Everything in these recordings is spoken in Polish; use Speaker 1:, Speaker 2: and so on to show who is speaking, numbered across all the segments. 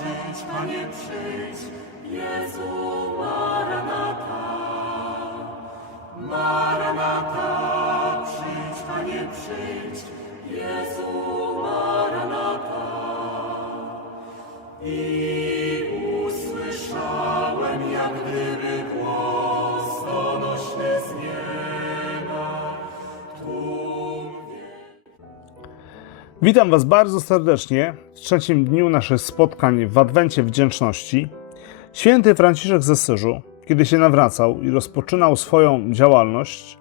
Speaker 1: przyjdź, Panie, przyjdź, Jezu, Maranata. Maranata, przyjdź, Panie, przyjdź, Jezu, Maranata. I usłyszałem, jak gdyby głos
Speaker 2: Witam Was bardzo serdecznie w trzecim dniu naszych spotkań w Adwencie Wdzięczności. Święty Franciszek z Asyżu, kiedy się nawracał i rozpoczynał swoją działalność,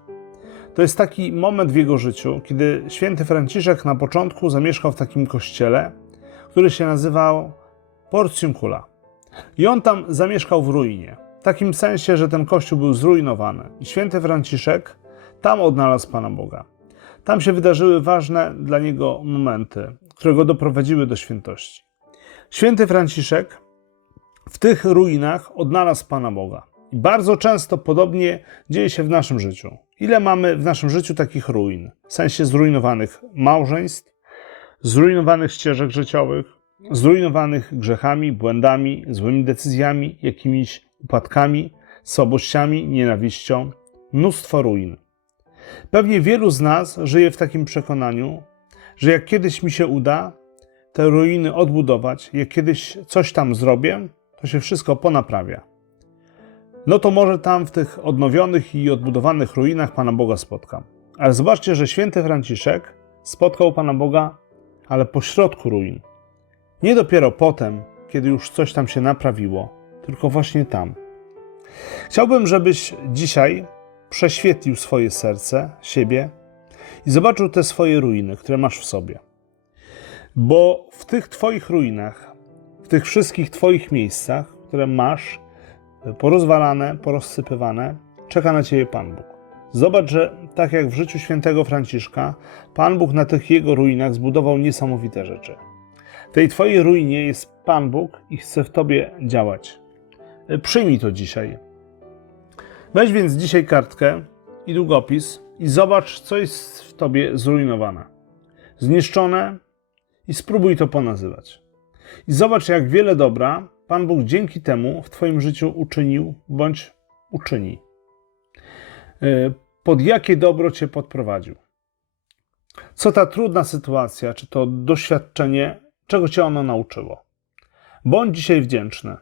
Speaker 2: to jest taki moment w jego życiu, kiedy święty Franciszek na początku zamieszkał w takim kościele, który się nazywał Porciuncula. I on tam zamieszkał w ruinie. W takim sensie, że ten kościół był zrujnowany. I święty Franciszek tam odnalazł Pana Boga. Tam się wydarzyły ważne dla niego momenty, które go doprowadziły do świętości. Święty Franciszek w tych ruinach odnalazł Pana Boga. I bardzo często podobnie dzieje się w naszym życiu. Ile mamy w naszym życiu takich ruin? W sensie zrujnowanych małżeństw, zrujnowanych ścieżek życiowych, zrujnowanych grzechami, błędami, złymi decyzjami, jakimiś upadkami, słabościami, nienawiścią. Mnóstwo ruin. Pewnie wielu z nas żyje w takim przekonaniu, że jak kiedyś mi się uda te ruiny odbudować, jak kiedyś coś tam zrobię, to się wszystko ponaprawia. No to może tam w tych odnowionych i odbudowanych ruinach Pana Boga spotkam. Ale zobaczcie, że święty Franciszek spotkał Pana Boga, ale po środku ruin. Nie dopiero potem, kiedy już coś tam się naprawiło, tylko właśnie tam. Chciałbym, żebyś dzisiaj prześwietlił swoje serce, siebie i zobaczył te swoje ruiny, które masz w sobie. Bo w tych Twoich ruinach, w tych wszystkich Twoich miejscach, które masz, porozwalane, porozsypywane, czeka na Ciebie Pan Bóg. Zobacz, że tak jak w życiu świętego Franciszka, Pan Bóg na tych jego ruinach zbudował niesamowite rzeczy. W tej Twojej ruinie jest Pan Bóg i chce w Tobie działać. Przyjmij to dzisiaj. Weź więc dzisiaj kartkę i długopis i zobacz, co jest w tobie zrujnowane, zniszczone i spróbuj to ponazywać. I zobacz, jak wiele dobra Pan Bóg dzięki temu w Twoim życiu uczynił bądź uczyni. Yy, Pod jakie dobro Cię podprowadził. Co ta trudna sytuacja, czy to doświadczenie, czego Cię ono nauczyło. Bądź dzisiaj wdzięczny.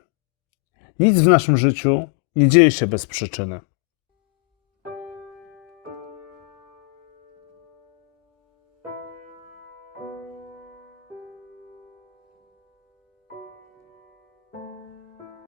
Speaker 2: Nic w naszym życiu nie dzieje się bez przyczyny.